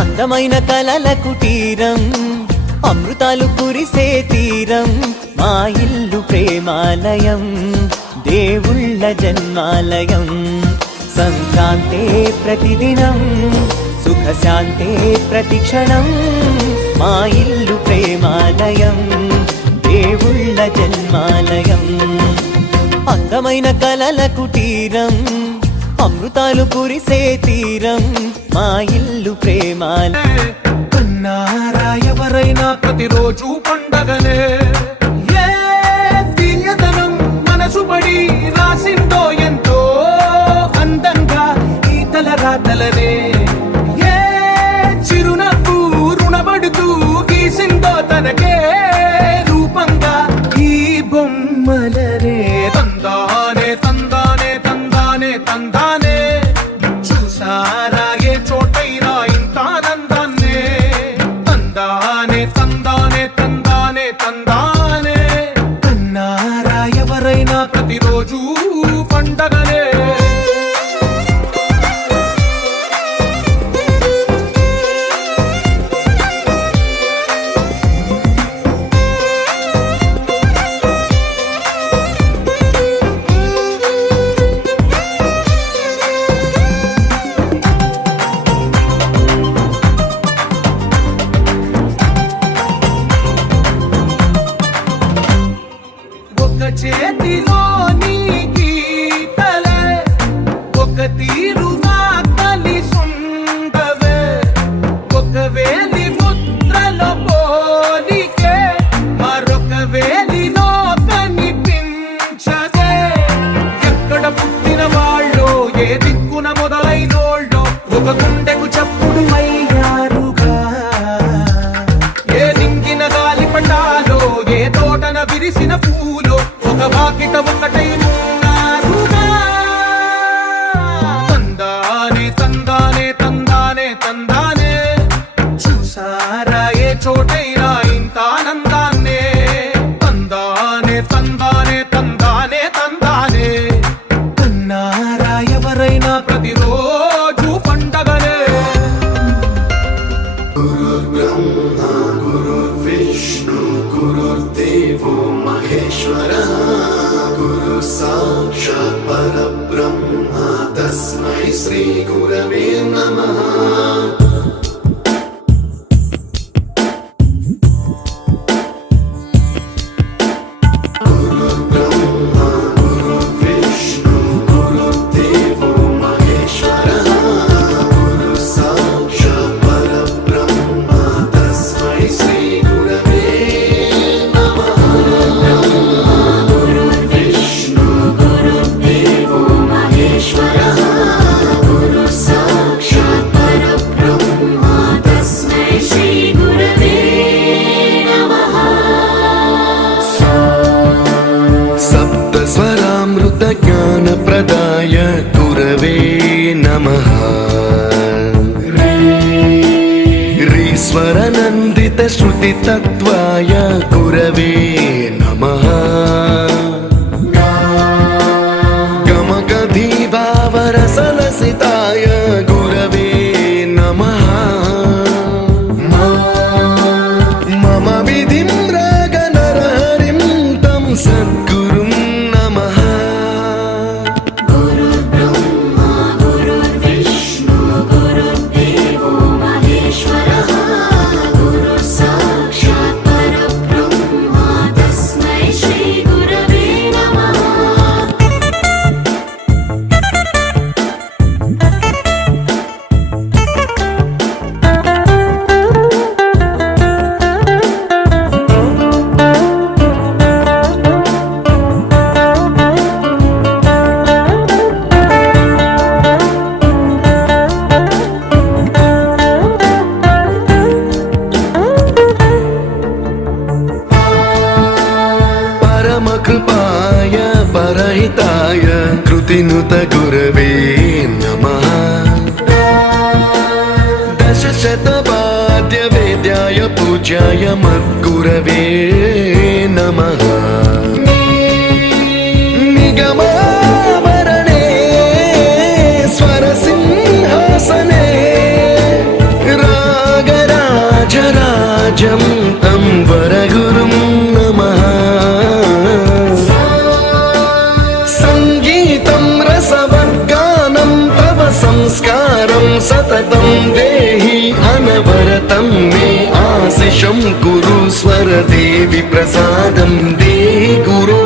అందమైన కలల కుటీరం, అమృతాలు కురిసే తీరం, మా ఇల్లు ప్రేమాలయం, దేవుళ్ళ జన్మాలయం. సంక్రాంతే ప్రతిదినం, సుఖశాంతే ప్రతిక్షణం, మా ఇల్లు ప్రేమాలయం, దేవుళ్ళ జన్మాలయం. అందమైన కలల కుటీరం, అమృతాలు కురిసే తీరం, మా ఇల్లు ప్రేమాలయం. కన్నారా ఎవరైనా ప్రతిరోజు పండగనే, ఏ తీయదనం మనసు పడి రాసిందో ఎంతో అందంగా ఈ తల రాతలనే, ఏ చిరునవ్వు రుణపడుతూ గీసిందో తనకే రూపంగా ఈ బొమ్మలనే. తందానే తందానే తందానే తందానే, చూసారా ఏ చోటైనా ఇంత ఆనందాన్నే. తందానే తందానే తందానే తందానే, కన్నారా ఎవరైనా ప్రతిరోజు పండగనే. చేతిలోని గీతలే ఒక తీరుగా కలిసుండవే, ఒక వేలి ముద్రలో పోలికే మరొక వేలిలో కనిపించదే. ఎక్కడ పుట్టిన వాళ్ళో ఏ దిక్కున మొదలైనోళ్ళో ఒక గుండెకు చప్పుడు అయ్యారుగా. ఏ దింగిన గాలి పటాలో ఏ తోటన విరిసిన పూలో ఒక వాకిట ఒకటై ఉన్నారుగా. తందానే తందానే తందానే తందానే, చూసారా ఏ చోటైనా ఇంత ఆనందాన్నే. తందానే తందానే తందానే తందానే, కన్నారా ఎవరైనా ప్రతిరోజు పండగనే. గురుర్బ్రహ్మ గురుర్విష్ణు గురుర్దేవో మహేశ్వరః, గురు సాక్షాత్ పరబ్రహ్మ తస్మై శ్రీ గురవే నమః. ज्ञानप्रदाय गुरवे नमः. ह्रीश्वरनन्दितश्रुतितत्त्वाय गुरवे नमः. गमगधीभावरसलसिताय गुरवे नमः. मम विधिं रागनरहरिं तं सद्गुरुं नमः. कृपाय परहिताय कृतिनुत गुरवे नमः. दशशतवाद्यवेद्याय पूज्याय मद्गुरवे नमः. निगमावरणे स्वरसिंहासने अग्रजं तं वरगुरुं नमः सङ्गीतं रसवद्गानं तव संस्कारं सततं देहि अनवरतं मे आशिषं कुरु स्वरदेवि प्रसादं देहि गुरो